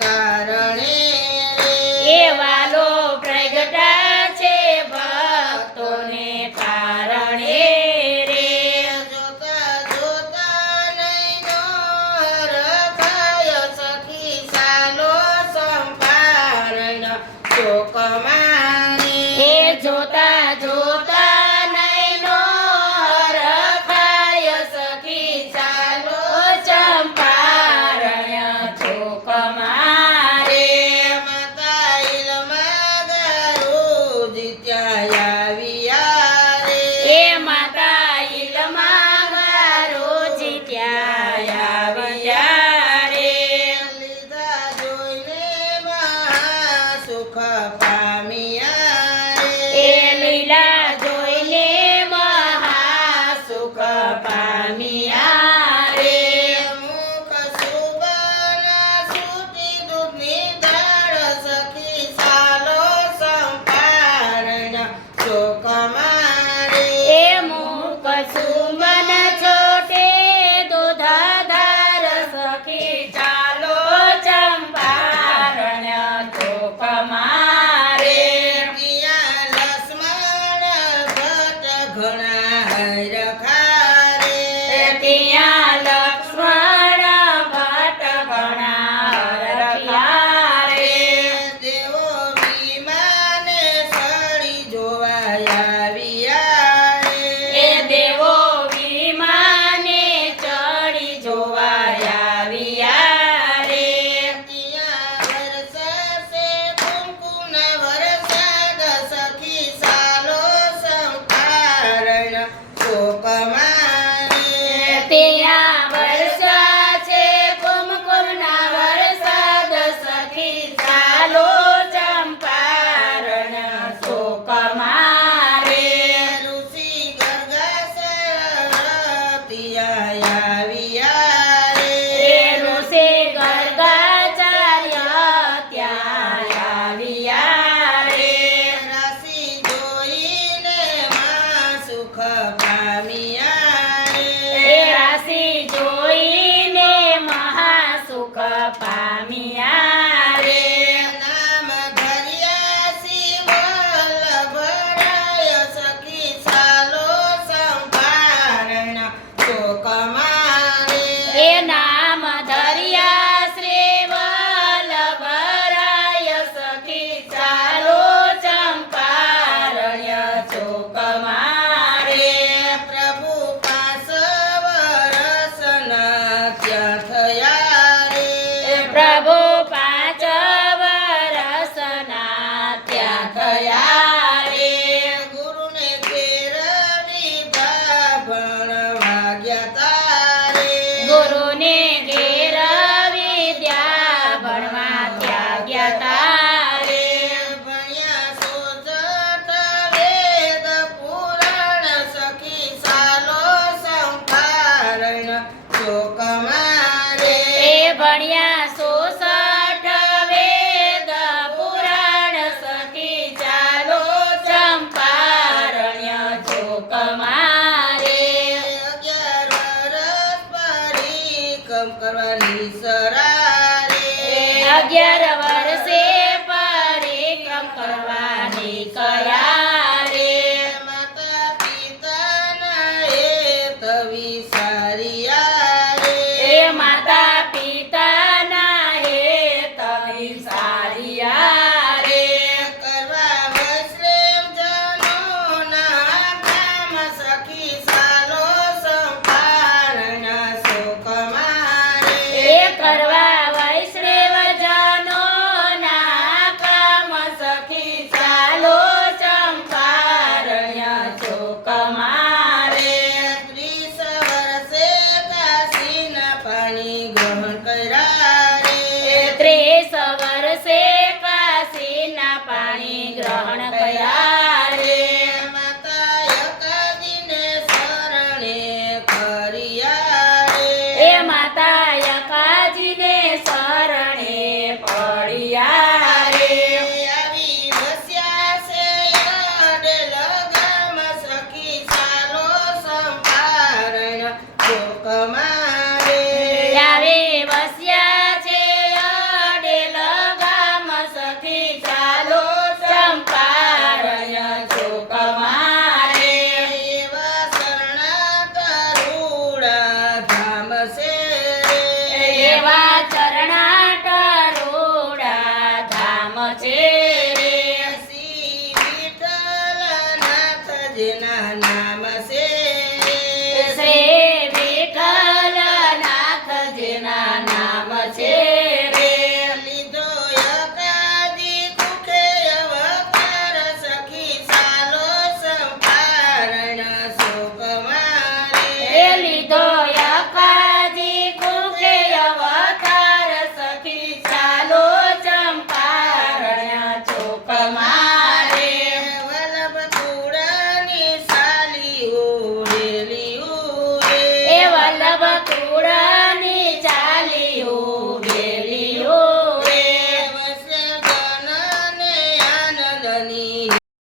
કારણે એ વાલો પ્રગટા છે ભક્તોને કારણે રે જોતા જોતા નૈનો રખાય સખી સાલો સંપારણ ચોકમાને એ જોતા જોતા નૈનો રખાય સખી ચાલો ચંપારણ્ય ચોક મારે માતા ઇલમાં ગારું જીત્યા આવ્યા રે એ માતા ઈલમાં ગારો જીત્યા આવ્યા રે લીધા જોઈને મહા સુખ પામ્યા એ રે લીલા જોઈને મહા સુખ પામ્યા રે મુખ સુબના સૂતી દૂધની દાળ સખી સાલો સંપારણ શોક મારે એ મુખ સુમન છોટે દૂધધાર સખી ચાલો ચંપારણ્ય ચોક મારે ત્યાં લક્ષ્મણ ભટ્ટ ઘણા રખા રે ત્યાં લક્ષ્મણ ભટ્ટ ઘણા રખ્યા રે દેવો વિમાને સળી જોવા આવ્યા એ રે દેવો વિમાને ચડી જોવા આવ્યા રે ત્યાં વરસાશે કુમકુમના વરસાદ સખી સાલો સંપારણ શોક મારે ત્યાં વરસા છે કુમકુમના વરસાદ સખી ચાલો ચંપારણ શોક મારે ઋષિ ગરગાસર ત્યાં આવ્યા એ રે ઋષિ ગર્ગાચાર્ય ત્યાં આવ્યા રે રાશિ જોઈને માં સુખ પામ્યા એ રે રાશિ જોઈને મહા સુખ પામ્યા રે નામ ધર્યા શિવ વલ્લભરાય સખી સાલો સંપારણ શોક મારે એ નામ ધર્યા શ્રી વલ્લભરાય સખી ચાલો ચંપારણ્ય ચોક મારે પ્રભુ 5 વરસના ત્યાં થયા એ રે પ્રભુ 5 વરસના ત્યાં થયા રે ગુરુને ઘેર વિદ્યા ભણવા ગયા તારે ગુરુને ઘેર વિદ્યા ભણવા ત્યાં ગયા તારે ભણ્યા સોજટ વેદ પુરાણ સખી સાલો સંપારણ શોક મારે એ ભણ્યા 66 વેદ પુરાણ સખી ચાલો ચંપારણ્ય ચોક મારે 11 વરસ પરિક્રમ કરવાની સરારે 11 વર્ષે